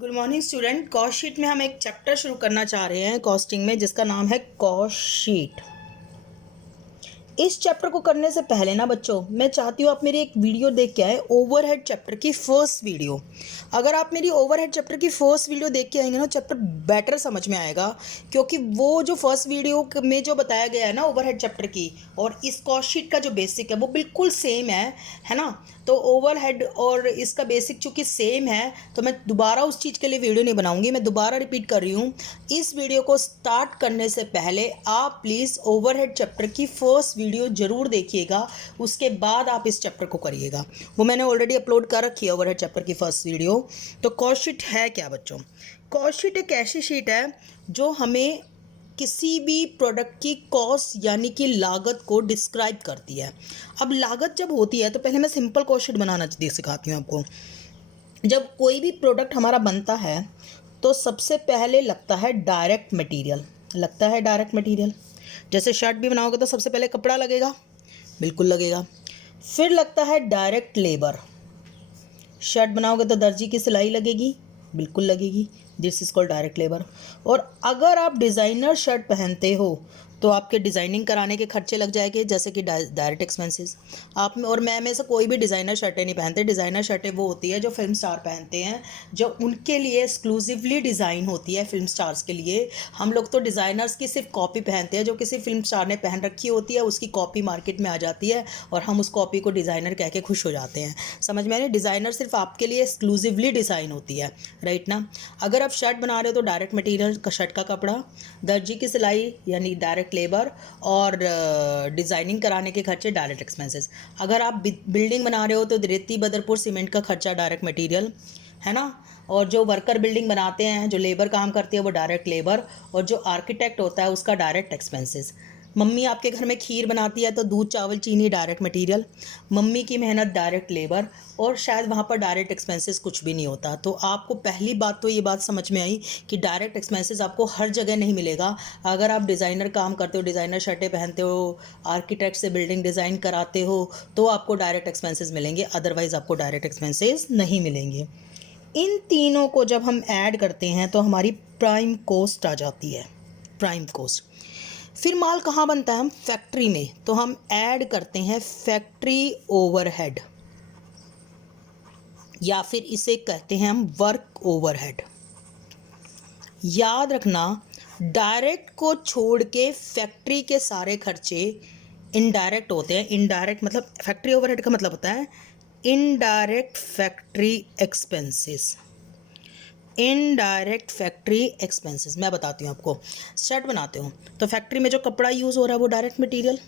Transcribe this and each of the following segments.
Good morning student. Cost sheet में हम एक चैप्टर शुरू करना चाह रहे हैं कॉस्टिंग में, जिसका नाम है कॉस्ट शीट। इस चैप्टर को करने से पहले ना बच्चों, मैं चाहती हूँ आप मेरी एक वीडियो देख के आए, ओवरहेड चैप्टर की फर्स्ट वीडियो। अगर आप मेरी ओवरहेड चैप्टर की फर्स्ट वीडियो देख के आएंगे ना, चैप्टर बेटर समझ में आएगा, क्योंकि वो जो फर्स्ट वीडियो में जो बताया गया है ना ओवरहेड चैप्टर की, और इस कॉस्ट शीट का जो बेसिक है वो बिल्कुल सेम है ना। तो ओवरहेड और इसका बेसिक चूँकि सेम है, तो मैं दोबारा उस चीज़ के लिए वीडियो नहीं बनाऊंगी। मैं दोबारा रिपीट कर रही हूँ, इस वीडियो को स्टार्ट करने से पहले आप प्लीज़ ओवरहेड चैप्टर की फर्स्ट वीडियो ज़रूर देखिएगा, उसके बाद आप इस चैप्टर को करिएगा। वो मैंने ऑलरेडी अपलोड कर रखी है ओवरहेड चैप्टर की फर्स्ट वीडियो। तो कॉस्ट शीट है क्या बच्चों? कॉस्ट शीट एक ऐसी शीट है जो हमें किसी भी प्रोडक्ट की कॉस्ट यानी कि लागत को डिस्क्राइब करती है। अब लागत जब होती है तो पहले मैं सिंपल कॉस्ट शीट बनाना सिखाती हूँ आपको। जब कोई भी प्रोडक्ट हमारा बनता है तो सबसे पहले लगता है डायरेक्ट मटेरियल। जैसे शर्ट भी बनाओगे तो सबसे पहले कपड़ा लगेगा, बिल्कुल लगेगा। फिर लगता है डायरेक्ट लेबर। शर्ट बनाओगे तो दर्जी की सिलाई लगेगी, बिल्कुल लगेगी, this is called direct labour. और अगर आप डिज़ाइनर शर्ट पहनते हो तो आपके डिज़ाइनिंग कराने के खर्चे लग जाएंगे, जैसे कि डायरेक्ट एक्सपेंसेस। आप में और मैं में से कोई भी डिज़ाइनर शर्टें नहीं पहनते। डिज़ाइनर शर्टें वो होती है जो फिल्म स्टार पहनते हैं, जो उनके लिए एक्सक्लूसिवली डिज़ाइन होती है फिल्म स्टार्स के लिए। हम लोग तो डिज़ाइनर्स की सिर्फ कॉपी पहनते हैं, जो किसी फिल्म स्टार ने पहन रखी होती है, उसकी कॉपी मार्केट में आ जाती है और हम उस कॉपी को डिज़ाइनर कह के खुश हो जाते हैं। समझ में आ रही है? डिज़ाइनर सिर्फ आपके लिए एक्सक्लूसिवली डिज़ाइन होती है, राइट ना। अगर आप शर्ट बना रहे हो तो डायरेक्ट मटेरियल का शर्ट का कपड़ा, दर्जी की सिलाई यानी डायरेक्ट लेबर, और डिज़ाइनिंग कराने के खर्चे डायरेक्ट एक्सपेंसेस। अगर आप बिल्डिंग बना रहे हो तो रेती बदरपुर सीमेंट का खर्चा डायरेक्ट मटेरियल है ना। और जो वर्कर बिल्डिंग बनाते हैं, जो लेबर काम करती है, वो डायरेक्ट लेबर। और जो आर्किटेक्ट होता है उसका डायरेक्ट एक्सपेंसेस। मम्मी आपके घर में खीर बनाती है तो दूध चावल चीनी डायरेक्ट मटेरियल, मम्मी की मेहनत डायरेक्ट लेबर, और शायद वहाँ पर डायरेक्ट एक्सपेंसेस कुछ भी नहीं होता। तो आपको पहली बात तो ये बात समझ में आई कि डायरेक्ट एक्सपेंसेस आपको हर जगह नहीं मिलेगा। अगर आप डिज़ाइनर काम करते हो, डिज़ाइनर शर्टें पहनते हो, आर्किटेक्ट से बिल्डिंग डिज़ाइन कराते हो, तो आपको डायरेक्ट एक्सपेंसेस मिलेंगे, अदरवाइज़ आपको डायरेक्ट एक्सपेंसेस नहीं मिलेंगे। इन तीनों को जब हम ऐड करते हैं तो हमारी प्राइम कॉस्ट आ जाती है, प्राइम कॉस्ट। फिर माल कहाँ बनता है? हम फैक्ट्री में, तो हम ऐड करते हैं फैक्ट्री ओवरहेड, या फिर इसे कहते हैं हम वर्क ओवरहेड। याद रखना, डायरेक्ट को छोड़ के फैक्ट्री के सारे खर्चे इनडायरेक्ट होते हैं। इनडायरेक्ट मतलब फैक्ट्री ओवरहेड का मतलब होता है indirect factory expenses. Indirect factory expenses मैं बताती हूँ आपको। शर्ट बनाते हो तो फैक्ट्री में जो कपड़ा यूज़ हो रहा है वो डायरेक्ट मटेरियल,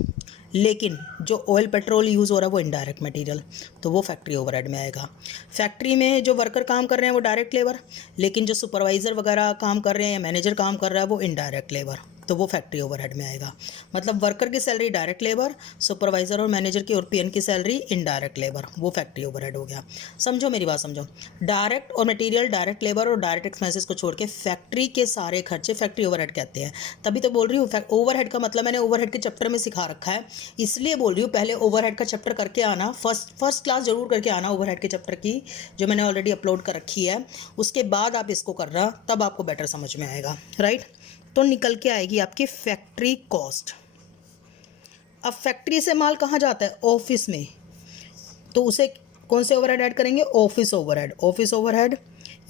लेकिन जो ऑयल पेट्रोल यूज़ हो रहा है वो इनडायरेक्ट मटेरियल, तो वो फैक्ट्री ओवरहेड में आएगा। फैक्ट्री में जो वर्कर काम कर रहे हैं वो डायरेक्ट लेबर, लेकिन जो सुपरवाइज़र वगैरह काम कर रहे हैं या मैनेजर काम कर रहा है वो इनडायरेक्ट लेबर, तो वो फैक्ट्री ओवरहेड में आएगा। मतलब वर्कर की सैलरी डायरेक्ट लेबर, सुपरवाइज़र और मैनेजर की और पीएन की सैलरी इनडायरेक्ट लेबर, वो फैक्ट्री ओवरहेड हो गया। समझो मेरी बात, समझो। डायरेक्ट और मटेरियल, डायरेक्ट लेबर और डायरेक्ट एक्सपेंसेस को छोड़ के फैक्ट्री के सारे खर्चे फैक्ट्री ओवरहेड कहते हैं। तभी तो बोल रही हूँ ओवरहेड का मतलब मैंने ओवरहेड के चैप्टर में सिखा रखा है, इसलिए बोल रही हूँ पहले ओवरहेड का चैप्टर करके आना, फर्स्ट क्लास जरूर करके आना ओवरहेड के चैप्टर की, जो मैंने ऑलरेडी अपलोड कर रखी है। उसके बाद आप इसको करना, तब आपको बेटर समझ में आएगा, राइट। तो निकल के आएगी आपकी फैक्ट्री कॉस्ट। अब फैक्ट्री से माल कहाँ जाता है? ऑफिस में, तो उसे कौन से ओवरहेड ऐड करेंगे? Office overhead. ऑफिस ओवरहेड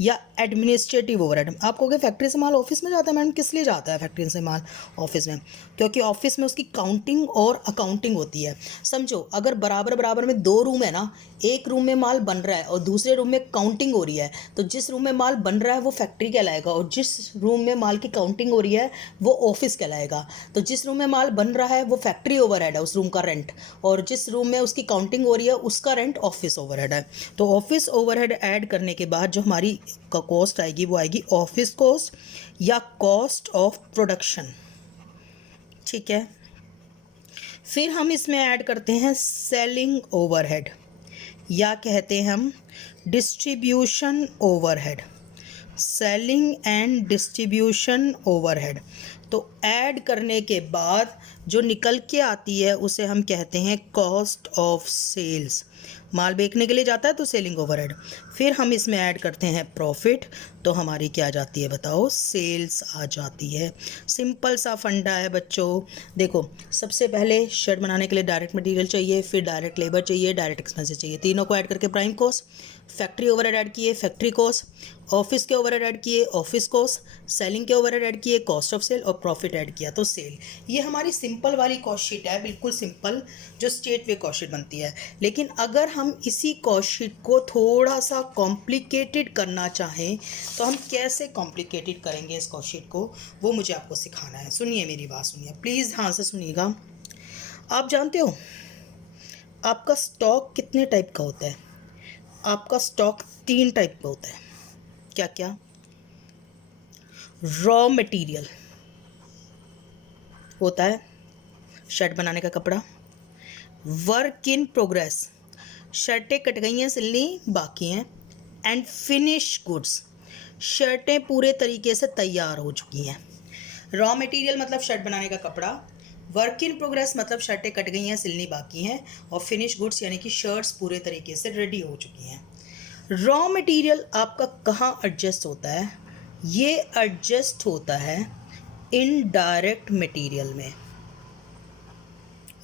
या एडमिनिस्ट्रेटिव ओवरहेड। आप कहोगे फैक्ट्री से माल ऑफिस में जाता है, मैडम किस लिए जाता है फैक्ट्री से माल ऑफिस में? क्योंकि ऑफिस में उसकी काउंटिंग और अकाउंटिंग होती है। समझो, अगर बराबर बराबर में दो रूम है ना, एक रूम में माल बन रहा है और दूसरे रूम में काउंटिंग हो रही है, तो जिस रूम में माल बन रहा है वो फैक्ट्री कहलाएगा, और जिस रूम में माल की काउंटिंग हो रही है वो ऑफिस कहलाएगा। तो जिस रूम में माल बन रहा है वो फैक्ट्री ओवरहेड है, उस रूम का रेंट, और जिस रूम में उसकी काउंटिंग हो रही है उसका रेंट ऑफिस ओवरहेड है। तो ऑफिस ओवरहेड ऐड करने के बाद जो हमारी कॉस्ट आएगी वो आएगी ऑफिस कॉस्ट या कॉस्ट ऑफ प्रोडक्शन, ठीक है। फिर हम इसमें ऐड करते हैं सेलिंग ओवरहेड, या कहते हैं हम distribution overhead, selling and distribution overhead. तो ऐड करने के बाद जो निकल के आती है उसे हम कहते हैं कॉस्ट ऑफ सेल्स। माल बेचने के लिए जाता है तो सेलिंग ओवरहेड। फिर हम इसमें ऐड करते हैं प्रॉफिट, तो हमारी क्या आ जाती है बताओ, सेल्स आ जाती है। सिंपल सा फंडा है बच्चों। देखो, सबसे पहले शर्ट बनाने के लिए डायरेक्ट मटेरियल चाहिए, फिर डायरेक्ट लेबर चाहिए, डायरेक्ट एक्सपेंसेस चाहिए, तीनों को ऐड करके prime cost, factory overhead add किए फैक्ट्री कॉस्ट, ऑफिस के ओवरहेड ऐड किए ऑफिस कॉस्ट, सेलिंग के ओवरहेड ऐड किए कॉस्ट ऑफ सेल, और प्रॉफिट ऐड किया तो सेल। ये हमारी सिंपल वाली कॉस्ट शीट है, बिल्कुल सिंपल, जो स्टेट वे कॉस्ट शीट बनती है। लेकिन अगर हम इसी कॉस्ट शीट को थोड़ा सा कॉम्प्लिकेटेड करना चाहें तो हम कैसे कॉम्प्लिकेटेड करेंगे इस कॉस्ट शीट को, वो मुझे आपको सिखाना है। सुनिए मेरी बात, सुनिए प्लीज़, हाँ से सुनिएगा। आप जानते हो आपका स्टॉक कितने टाइप का होता है? आपका स्टॉक 3 टाइप का होता है। क्या क्या? रॉ मटेरियल होता है, शर्ट बनाने का कपड़ा। वर्क इन प्रोग्रेस, शर्टें कट गई हैं, सिलनी बाकी हैं। एंड फिनिश गुड्स, शर्टें पूरे तरीके से तैयार हो चुकी हैं। रॉ मटेरियल मतलब शर्ट बनाने का कपड़ा, वर्क इन प्रोग्रेस मतलब शर्टें कट गई हैं, सिलनी बाकी हैं, और फिनिश गुड्स यानी कि शर्ट्स पूरे तरीके से रेडी हो चुकी हैं। रॉ मटेरियल आपका कहाँ एडजस्ट होता है? ये एडजस्ट होता है इनडायरेक्ट मटेरियल में।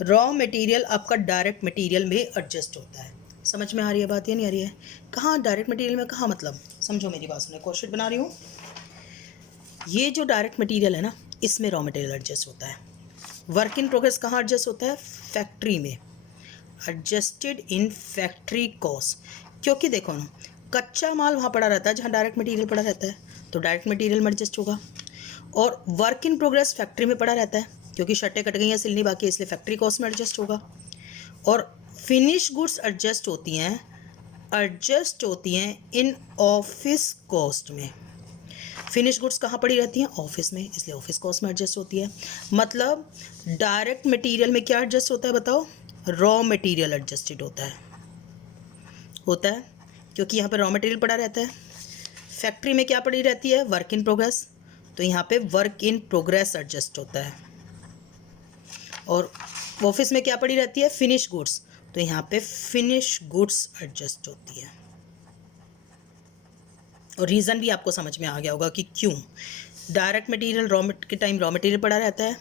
रॉ मटेरियल आपका डायरेक्ट मटेरियल में एडजस्ट होता है। समझ में आ रही है बात या नहीं आ रही है? कहाँ डायरेक्ट मटेरियल में, कहाँ मतलब, समझो मेरी बात सुनो, क्वेश्चन बना रही हूँ। ये जो डायरेक्ट मटेरियल है ना, इसमें रॉ मटेरियल एडजस्ट होता है। वर्क इन प्रोग्रेस कहाँ एडजस्ट होता है? फैक्ट्री में, एडजस्टेड इन फैक्ट्री कॉस्ट। क्योंकि देखो ना, कच्चा माल वहाँ पड़ा रहता है जहाँ डायरेक्ट मटेरियल पड़ा रहता है, तो डायरेक्ट मटेरियल में एडजस्ट होगा। और वर्क इन प्रोग्रेस फैक्ट्री में पड़ा रहता है, क्योंकि शर्टें कट गई हैं, सिलनी बाकी है, इसलिए फैक्ट्री कॉस्ट में एडजस्ट होगा। और फिनिश गुड्स एडजस्ट होती हैं इन ऑफिस कॉस्ट में। फिनिश गुड्स कहाँ पड़ी रहती हैं? ऑफिस में, इसलिए ऑफिस कॉस्ट में एडजस्ट होती है। मतलब डायरेक्ट मटेरियल में क्या एडजस्ट होता है बताओ? रॉ मटेरियल एडजस्टेड होता है, क्योंकि यहाँ पे रॉ मटेरियल पड़ा रहता है। फैक्ट्री में क्या पड़ी रहती है? वर्क इन प्रोग्रेस, तो यहाँ पे वर्क इन प्रोग्रेस एडजस्ट होता है। और ऑफिस में क्या पड़ी रहती है? फिनिश गुड्स, तो यहाँ पे फिनिश गुड्स एडजस्ट होती है। और रीज़न भी आपको समझ में आ गया होगा कि क्यों। डायरेक्ट मटेरियल के टाइम रॉ मटेरियल पड़ा रहता है,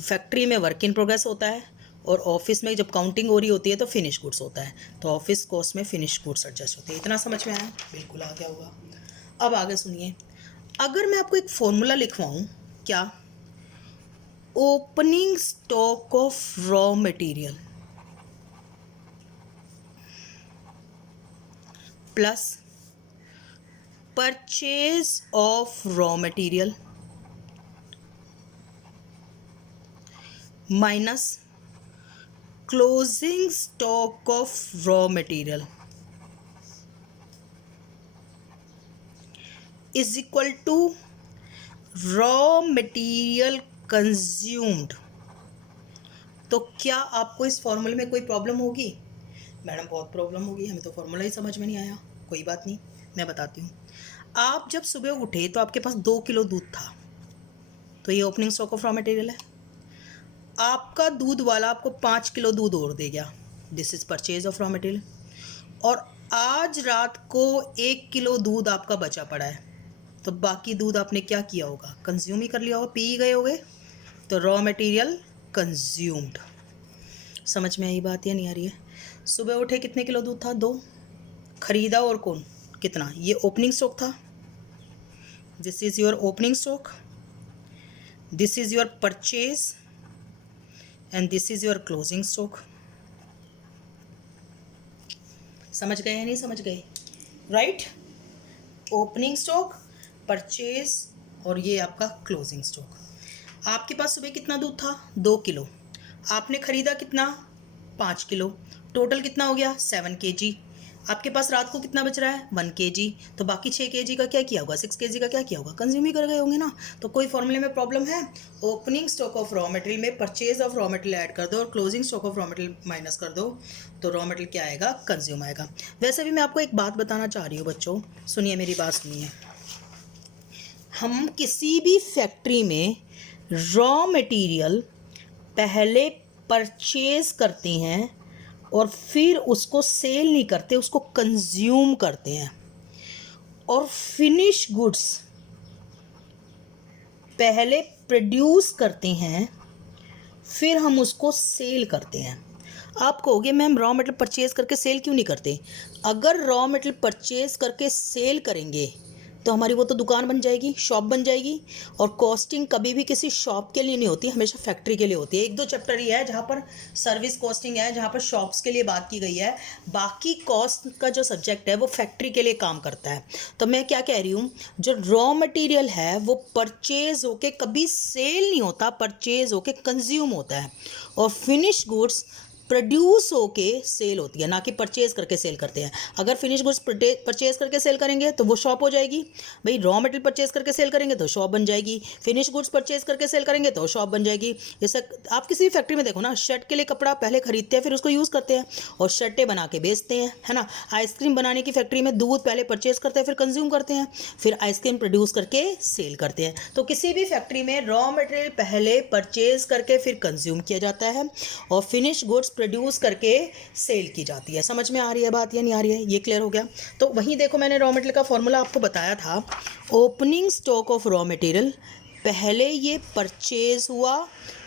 फैक्ट्री में वर्क इन प्रोग्रेस होता है, और ऑफिस में जब काउंटिंग हो रही होती है तो फिनिश गुड्स होता है, तो ऑफिस कॉस्ट में फिनिश गुड्स एडजस्ट होते हैं। इतना समझ में आया? बिल्कुल आ गया होगा। अब आगे सुनिए, अगर मैं आपको एक फॉर्मूला लिखवाऊँ, क्या? Opening stock of raw material plus purchase of raw material minus closing stock of raw material is equal to raw material consumed. तो क्या आपको इस फॉर्मूले में कोई प्रॉब्लम होगी? मैडम बहुत प्रॉब्लम होगी, हमें तो फॉर्मूला ही समझ में नहीं आया। कोई बात नहीं, मैं बताती हूँ। आप जब सुबह उठे तो आपके पास 2 किलो दूध था, तो ये opening stock of raw material है। आपका दूध वाला आपको 5 किलो दूध और दे गया, this is purchase of raw material. और आज रात को 1 किलो दूध आपका बचा पड़ा है, तो बाकी दूध आपने क्या किया होगा? कंज्यूम ही कर लिया होगा, पी गए होगे, तो रॉ मटेरियल कंज्यूम्ड। समझ में आई बात या नहीं आ रही है? सुबह उठे कितने किलो दूध था? 2। खरीदा और कौन कितना? ये ओपनिंग स्टॉक था, this is your opening stock, this is your purchase, and this is your closing stock. समझ गए या नहीं समझ गए? राइट, ओपनिंग स्टॉक, परचेज, और ये आपका क्लोजिंग स्टॉक। आपके पास सुबह कितना दूध था? 2 किलो। आपने खरीदा कितना? 5 किलो। टोटल कितना हो गया? 7 kg। आपके पास रात को कितना बच रहा है? 1 kg। तो बाकी 6 kg का क्या किया होगा? 6 kg का क्या किया होगा? कंज्यूम ही कर गए होंगे ना। तो कोई फॉर्मूले में प्रॉब्लम है? Opening stock of raw material में purchase of raw material add कर दो और closing stock of raw material minus कर दो, तो रॉ मटेरियल क्या आएगा? कंज्यूम आएगा। वैसे भी मैं आपको एक बात बताना चाह रही हूँ बच्चों, सुनिए मेरी बात सुनिए। हम किसी भी फैक्ट्री में रॉ मटेरियल पहले परचेज करते हैं, और फिर उसको सेल नहीं करते, उसको कंज्यूम करते हैं। और फिनिश गुड्स पहले प्रोड्यूस करते हैं, फिर हम उसको सेल करते हैं। आप कहोगे मैम रॉ मटेरियल परचेज करके सेल क्यों नहीं करते? अगर रॉ मटेरियल परचेज करके सेल करेंगे तो हमारी वो तो दुकान बन जाएगी, शॉप बन जाएगी। और कॉस्टिंग कभी भी किसी शॉप के लिए नहीं होती, हमेशा फैक्ट्री के लिए होती है। एक दो चैप्टर ही है जहाँ पर सर्विस कॉस्टिंग है, जहाँ पर शॉप्स के लिए बात की गई है। बाकी कॉस्ट का जो सब्जेक्ट है वो फैक्ट्री के लिए काम करता है। तो मैं क्या कह रही हूँ, जो रॉ मटेरियल है वो परचेज होके कभी सेल नहीं होता, परचेज होके कंज्यूम होता है। और फिनिश गुड्स प्रोड्यूस होके सेल होती है, ना कि परचेज करके सेल करते हैं। अगर फिनिश गुड्स परचेज करके सेल करेंगे तो वो शॉप हो जाएगी। भाई रॉ मटेरियल परचेज करके सेल करेंगे तो शॉप बन जाएगी, फिनिश गुड्स परचेज करके सेल करेंगे तो शॉप बन जाएगी। जैसे आप किसी भी फैक्ट्री में देखो ना, शर्ट के लिए कपड़ा पहले खरीदते हैं, फिर उसको यूज़ करते हैं और शर्टें बना के बेचते हैं, है ना। आइसक्रीम बनाने की फैक्ट्री में दूध पहले परचेज करते हैं, फिर कंज्यूम करते हैं, फिर आइसक्रीम प्रोड्यूस करके सेल करते हैं। तो किसी भी फैक्ट्री में रॉ मटेरियल पहले परचेज करके फिर कंज्यूम किया जाता है और फिनिश गुड्स प्रोड्यूस करके सेल की जाती है। समझ में आ रही है बात या नहीं आ रही है? ये क्लियर हो गया। तो वहीं देखो, मैंने रॉ मटेरियल का फॉर्मूला आपको बताया था। Opening stock of raw material, पहले ये परचेज हुआ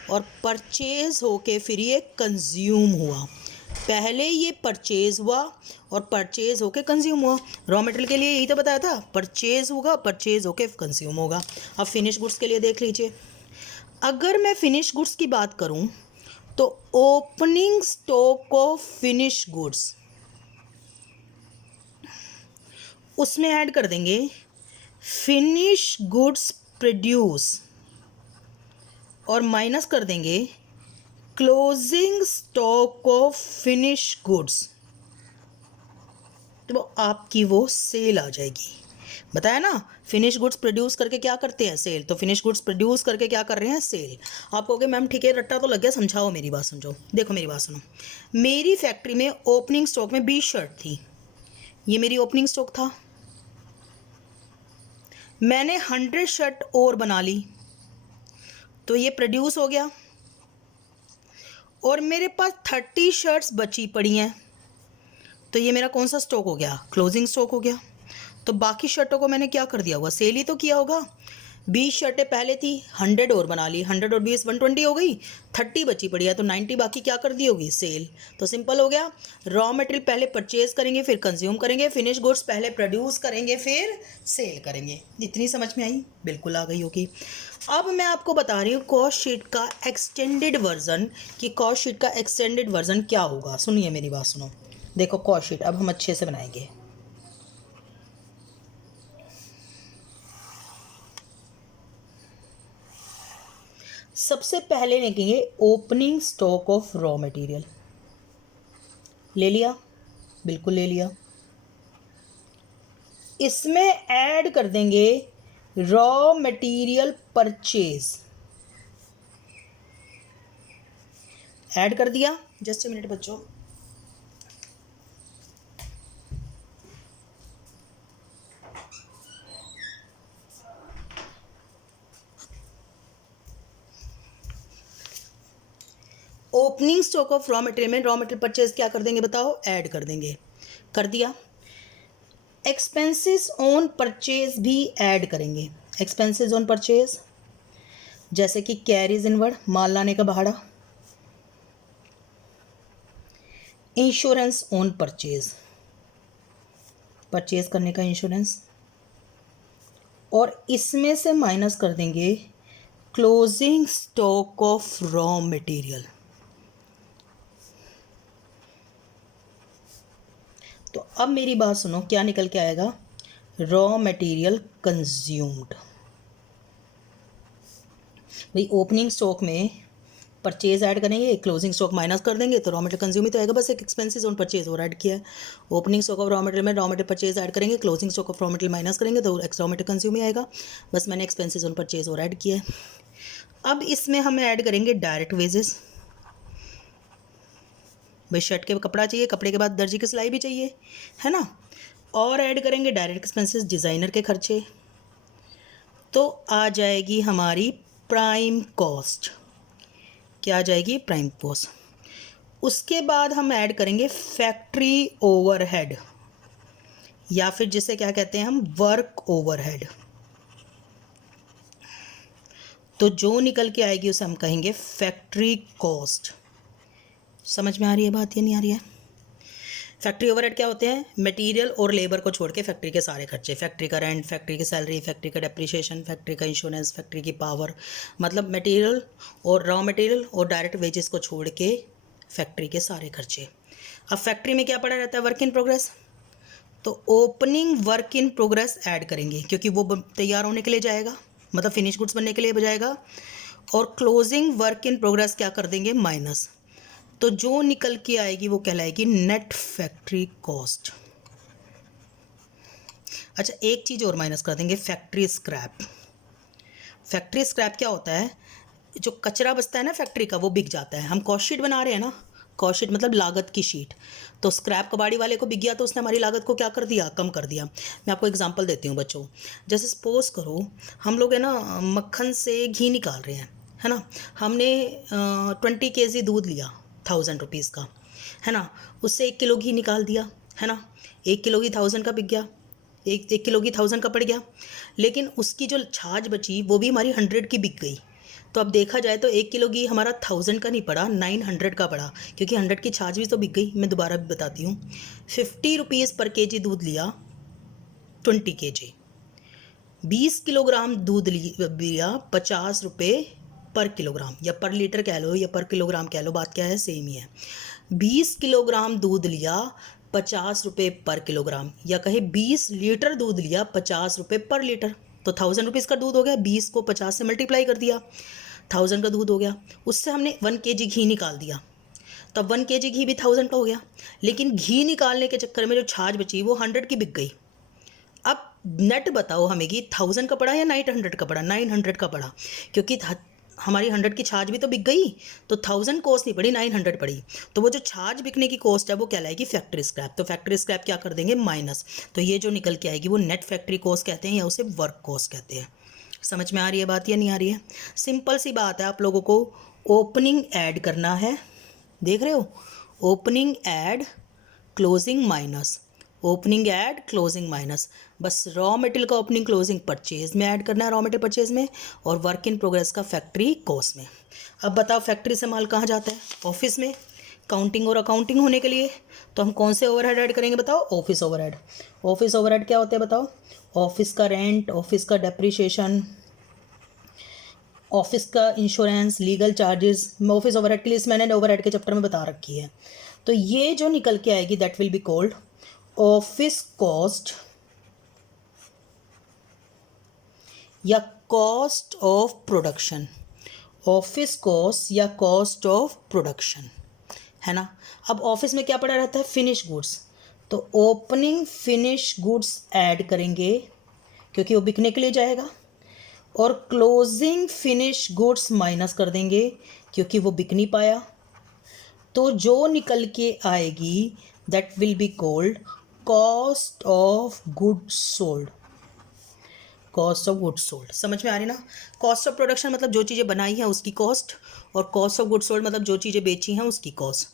और परचेज होके फिर ये कंज्यूम हुआ। पहले ये परचेज हुआ और परचेज होके कंज्यूम हुआ। रॉ मटेरियल के लिए यही तो बताया था, परचेज होगा, परचेज होके कंज्यूम होगा। अब फिनिश गुड्स के लिए देख लीजिए। अगर मैं फिनिश गुड्स की बात करूं तो opening stock of finish goods, उसमें ऐड कर देंगे फिनिश गुड्स प्रोड्यूस और माइनस कर देंगे closing stock of finish goods, तो आपकी वो सेल आ जाएगी। बताया ना, फिनिश गुड्स प्रोड्यूस करके क्या करते हैं? सेल। तो फिनिश गुड्स प्रोड्यूस करके क्या कर रहे हैं? सेल। आप कहोगे मैम ठीक है, रट्टा तो लग गया, समझाओ, मेरी बात समझो। देखो मेरी बात सुनो, मेरी फैक्ट्री में ओपनिंग स्टॉक में 20 शर्ट थी, ये मेरी ओपनिंग स्टॉक था। मैंने 100 शर्ट और बना ली तो ये प्रोड्यूस हो गया। और मेरे पास 30 शर्ट्स बची पड़ी हैं तो ये मेरा कौन सा स्टॉक हो गया? क्लोजिंग स्टॉक हो गया। तो बाकी शर्टों को मैंने क्या कर दिया होगा? सेल ही तो किया होगा। 20 शर्टें पहले थी, 100 और बना ली, 100 और 20 120 हो गई, 30 बची पड़ी है तो 90 बाकी क्या कर दी होगी? सेल। तो सिंपल हो गया। रॉ मटेरियल पहले परचेज करेंगे फिर कंज्यूम करेंगे, फिनिश गुड्स पहले प्रोड्यूस करेंगे फिर सेल करेंगे। इतनी समझ में आई? बिल्कुल आ गई होगी। अब मैं आपको बता रही हूँ कॉस्ट शीट का एक्सटेंडेड वर्जन, कि कॉस्ट शीट का एक्सटेंडेड वर्जन क्या होगा। सुनिए मेरी बात सुनो। देखो कॉस्ट शीट अब हम अच्छे से बनाएंगे। सबसे पहले लिखेंगे opening stock of raw material. ले लिया? बिल्कुल ले लिया। इसमें ऐड कर देंगे रॉ मटेरियल परचेज। ऐड कर दिया? जस्ट ए मिनट बच्चों। Opening stock of raw material में रॉ मटेरियल परचेज क्या कर देंगे बताओ? ऐड कर देंगे। कर दिया। एक्सपेंसेस ऑन परचेज भी ऐड करेंगे। एक्सपेंसेस ऑन परचेज जैसे कि कैरीज इनवर्ड, माल लाने का भाड़ा, इंश्योरेंस ऑन परचेज, परचेज करने का इंश्योरेंस, और इसमें से माइनस कर देंगे closing stock of raw material. तो अब मेरी बात सुनो, क्या निकल के आएगा? Raw material consumed. भाई ओपनिंग स्टॉक में परचेज ऐड करेंगे, क्लोजिंग स्टॉक माइनस कर देंगे तो रॉ मटेरियल कंज्यूम ही तो आएगा। बस एक एक्सपेंसेस ऑन परचेज और ऐड किया है। Opening stock of raw material में रॉ मटेरियल परचेज ऐड करेंगे, closing stock of raw material minus करेंगे तो रॉ मटेरियल कंज्यूम ही आएगा। बस मैंने एक्सपेंसेस ऑन परचेज और ऐड किया है। अब इसमें हम ऐड करेंगे डायरेक्ट वेजेस। भाई शर्ट के कपड़ा चाहिए, कपड़े के बाद दर्जी की सिलाई भी चाहिए, है ना। और ऐड करेंगे डायरेक्ट एक्सपेंसेस, डिज़ाइनर के खर्चे। तो आ जाएगी हमारी प्राइम कॉस्ट। क्या आ जाएगी? Prime cost. उसके बाद हम ऐड करेंगे फैक्ट्री ओवरहेड, या फिर जिसे क्या कहते हैं हम, वर्क ओवरहेड। तो जो निकल के आएगी उसे हम कहेंगे फैक्ट्री कॉस्ट। समझ में आ रही है बात या नहीं आ रही है? फैक्ट्री ओवरहेड क्या होते हैं? मटेरियल और लेबर को छोड़ के फैक्ट्री के सारे खर्चे, फैक्ट्री का रेंट, फैक्ट्री की सैलरी, फैक्ट्री का डेप्रिसिएशन, फैक्ट्री का इंश्योरेंस, फैक्ट्री की पावर, मतलब मटेरियल और रॉ मटेरियल और डायरेक्ट वेजेस को छोड़ के फैक्ट्री के सारे खर्चे। अब फैक्ट्री में क्या पड़ा रहता है? Work in progress. तो opening work in progress add करेंगे क्योंकि वो तैयार होने के लिए जाएगा, मतलब फिनिश गुड्स बनने के लिए जाएगा। और क्लोजिंग वर्क इन प्रोग्रेस क्या कर देंगे? माइनस। तो जो निकल के आएगी वो कहलाएगी नेट फैक्ट्री कॉस्ट। अच्छा, एक चीज़ और माइनस कर देंगे, फैक्ट्री स्क्रैप। फैक्ट्री स्क्रैप क्या होता है? जो कचरा बचता है ना फैक्ट्री का, वो बिक जाता है। हम कॉस्ट शीट बना रहे हैं ना, कॉस्ट शीट मतलब लागत की शीट। तो स्क्रैप कबाड़ी वाले को बिक गया तो उसने हमारी लागत को क्या कर दिया? कम कर दिया। मैं आपको एग्जांपल देती हूँ बच्चों। जैसे सपोज करो हम लोग है ना मक्खन से घी निकाल रहे हैं, है ना। हमने 20 kg दूध लिया 1000 रुपीज़ का, है ना। उससे 1 किलो घी निकाल दिया, है ना। 1 किलो घी 1000 का बिक गया, एक किलो घी 1000 का पड़ गया। लेकिन उसकी जो छाछ बची वो भी हमारी 100 की बिक गई। तो अब देखा जाए तो 1 किलो घी हमारा 1000 का नहीं पड़ा, 900 का पड़ा, क्योंकि 100 की छाछ भी तो बिक गई। मैं दोबारा भी बताती हूँ, 50 रुपीज़ पर केजी दूध लिया, 20 kg। 20 किलोग्राम दूध लिया, 50 रुपये पर किलोग्राम, या पर लीटर कह लो या पर किलोग्राम कह लो, बात क्या है? सेम ही है। 20 किलोग्राम दूध लिया, 50 रुपये पर किलोग्राम, या कहे 20 लीटर दूध लिया, 50 रुपये पर लीटर। तो 1000 रुपीज़ का दूध हो गया, 20 को 50 से मल्टीप्लाई कर दिया, 1000 का दूध हो गया। उससे हमने 1 kg घी निकाल दिया, तो अब 1 kg घी भी 1000 का हो गया। लेकिन घी निकालने के चक्कर में जो छाछ बची वो 100 की बिक गई। अब नेट बताओ हमें कि 1000 का पड़ा या 900 का पड़ा? 900 का पड़ा, क्योंकि हमारी 100 की छाछ भी तो बिक गई। तो 1000 कॉस्ट नहीं पड़ी, 900 पड़ी। तो वो जो छाछ बिकने की कॉस्ट है वो कहलाएगी फैक्ट्री स्क्रैप। तो फैक्ट्री स्क्रैप क्या कर देंगे? माइनस। तो ये जो निकल के आएगी वो नेट फैक्ट्री कॉस्ट कहते हैं, या उसे वर्क कॉस्ट कहते हैं। समझ में आ रही है बात या नहीं आ रही है? सिंपल सी बात है, आप लोगों को ओपनिंग ऐड करना है। देख रहे हो, opening add, closing minus, opening add, closing minus. बस रॉ मटेरियल का ओपनिंग क्लोजिंग परचेज में ऐड करना है, रॉ मटेरियल परचेज में, और वर्क इन प्रोग्रेस का फैक्ट्री कॉस्ट में। अब बताओ फैक्ट्री से माल कहाँ जाता है? ऑफिस में, काउंटिंग और अकाउंटिंग होने के लिए। तो हम कौन से ओवरहेड ऐड करेंगे बताओ? Office overhead. ऑफिस ओवरहेड क्या होते हैं बताओ? ऑफिस का रेंट, ऑफिस का डेप्रिसिएशन, ऑफिस का insurance, legal charges. Office overhead की लिस्ट मैंने ओवरहेड के चैप्टर में बता रखी है। तो ये जो निकल के आएगी that will be called office cost या cost of production. Office cost या कॉस्ट ऑफ प्रोडक्शन, है ना। अब ऑफिस में क्या पड़ा रहता है? Finish goods. तो ओपनिंग फिनिश गुड्स ऐड करेंगे क्योंकि वो बिकने के लिए जाएगा, और क्लोजिंग फिनिश गुड्स माइनस कर देंगे क्योंकि वो बिक नहीं पाया। तो जो निकल के आएगी that will be called cost of goods sold. Cost of goods sold, समझ में आ रही ना। कॉस्ट ऑफ प्रोडक्शन मतलब जो चीज़ें बनाई हैं उसकी कॉस्ट, और कॉस्ट ऑफ गुड्स सोल्ड मतलब जो चीज़ें बेची हैं उसकी कॉस्ट।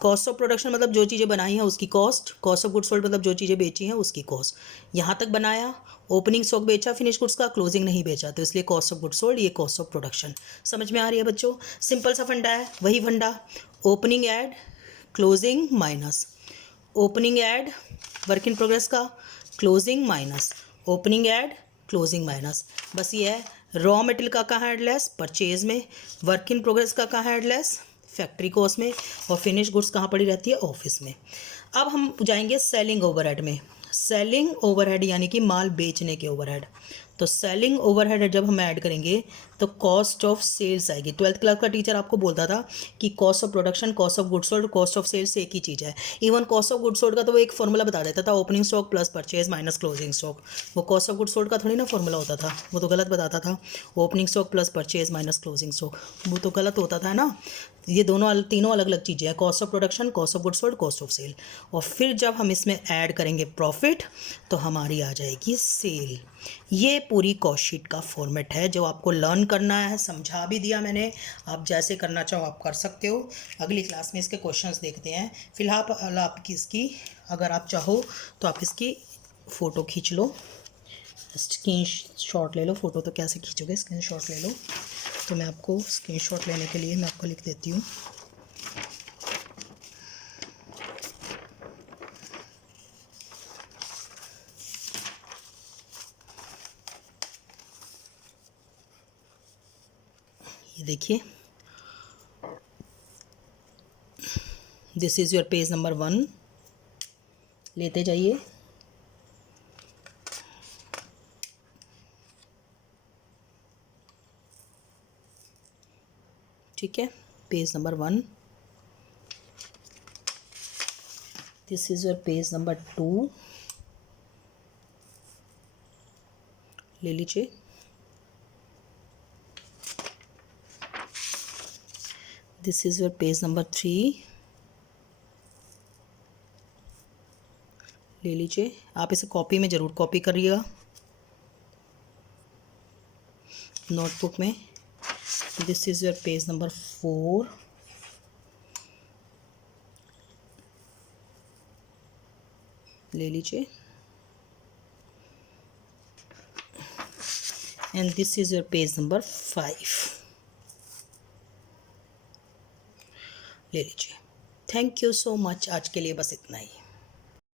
कॉस्ट ऑफ प्रोडक्शन मतलब जो चीज़ें बनाई हैं उसकी cost, cost of goods sold मतलब जो चीज़ें बेची हैं उसकी कॉस्ट। यहाँ तक बनाया, ओपनिंग स्टॉक बेचा फिनिश गुड्स का, क्लोजिंग नहीं बेचा, तो इसलिए कॉस्ट ऑफ गुड्स सोल्ड, ये कॉस्ट ऑफ प्रोडक्शन। समझ में आ रही है बच्चों? सिंपल सा फंडा है, वही फंडा, opening add, closing minus, opening add work in progress का, closing minus, opening add, closing minus. बस ये है। रॉ मटेरियल का कहाँ ऐड लेस? परचेज में। वर्क इन प्रोग्रेस का कहाँ ऐड लेस? फैक्ट्री कॉस्ट में। और फिनिश गुड्स कहाँ पड़ी रहती है? ऑफिस में। अब हम जाएंगे सेलिंग ओवरहेड में। सेलिंग ओवरहेड यानी कि माल बेचने के ओवरहेड। तो सेलिंग ओवरहेड जब हम ऐड करेंगे तो कॉस्ट ऑफ सेल्स आएगी। 12th क्लास का टीचर आपको बोलता था कि cost of production, cost of goods sold, cost of sales एक ही चीज़ है। Even cost of goods sold का तो वो एक फॉर्मूला बता देता था, opening stock plus purchase minus closing stock. वो कॉस्ट ऑफ गुड्स सोल्ड का थोड़ी ना फॉर्मूला होता था, वो तो गलत बताता था। Opening stock plus purchase minus closing stock, वो तो गलत होता था ना। ये तीनों अलग अलग चीज़ें हैं, cost of production, cost of goods sold, cost of sale. और फिर जब हम इसमें ऐड करेंगे प्रॉफिट तो हमारी आ जाएगी सेल। ये पूरी कॉस्ट शीट का फॉर्मेट है जो आपको लर्न करना है। समझा भी दिया मैंने, आप जैसे करना चाहो आप कर सकते हो। अगली क्लास में इसके क्वेश्चंस देखते हैं। फिलहाल आपकी इसकी, अगर आप चाहो तो आप इसकी फ़ोटो खींच लो, स्क्रीन शॉट ले लो। फ़ोटो तो कैसे खींचोगे, स्क्रीन शॉट ले लो। तो मैं आपको स्क्रीन शॉट लेने के लिए मैं आपको लिख देती हूँ। ये देखिए, this is your page number 1, लेते जाइए। ठीक है, page number 1। This is your page number 2, ले लीजिए। This is your page number 3, ले लीजिए। आप इसे कॉपी में ज़रूर कॉपी करिएगा, नोटबुक में। This is your page number 4, ले लीजिए। And this is your page number 5, ले लीजिए। Thank you so much. आज के लिए बस इतना ही।